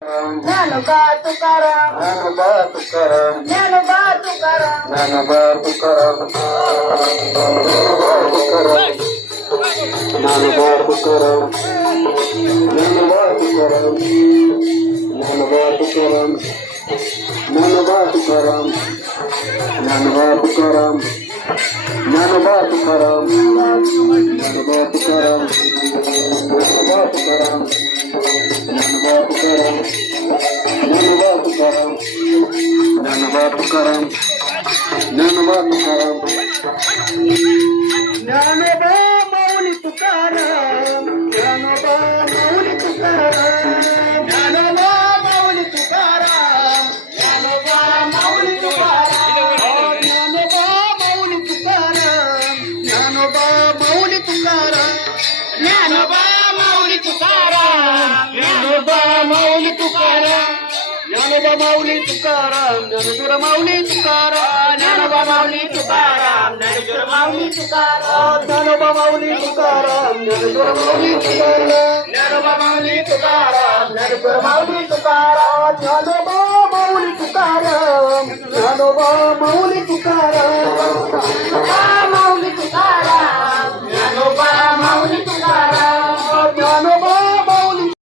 Dnyanoba Tukaram, Dnyanoba Tukaram, Dnyanoba Tukaram, Dnyanoba Tukaram, Dnyanoba Tukaram, Dnyanoba Tukaram, Dnyanoba Tukaram, Dnyanoba Tukaram, Dnyanoba Tukaram, Dnyanoba Tukaram, Dnyanoba Tukaram, Dnyanoba Tukaram, Dnyanoba Tukaram, Dnyanoba Tukaram, Dnyanoba Tukaram, Dnyanoba Tukaram, Dnyanoba Mauli Tukaram, Dnyanoba Mauli Tukaram, Dnyanoba Mauli Tukaram, Dnyanoba Mauli Tukaram, Dnyanoba Mauli Tukaram, Dnyanoba Mauli Tukaram, Dnyanoba Mauli Tukaram, Dnyanoba Mauli Tukaram, Dnyanoba Mauli Tukaram, Dnyaneshwar Mauli Tukaram, Dnyanoba Mauli Tukaram, Dnyaneshwar Mauli Tukaram, Dnyanoba Mauli Tukaram, Dnyaneshwar Mauli Tukaram, Dnyanoba Mauli Tukaram, Dnyaneshwar Mauli Tukaram, Dnyanoba Mauli Tukaram, Dnyanoba Mauli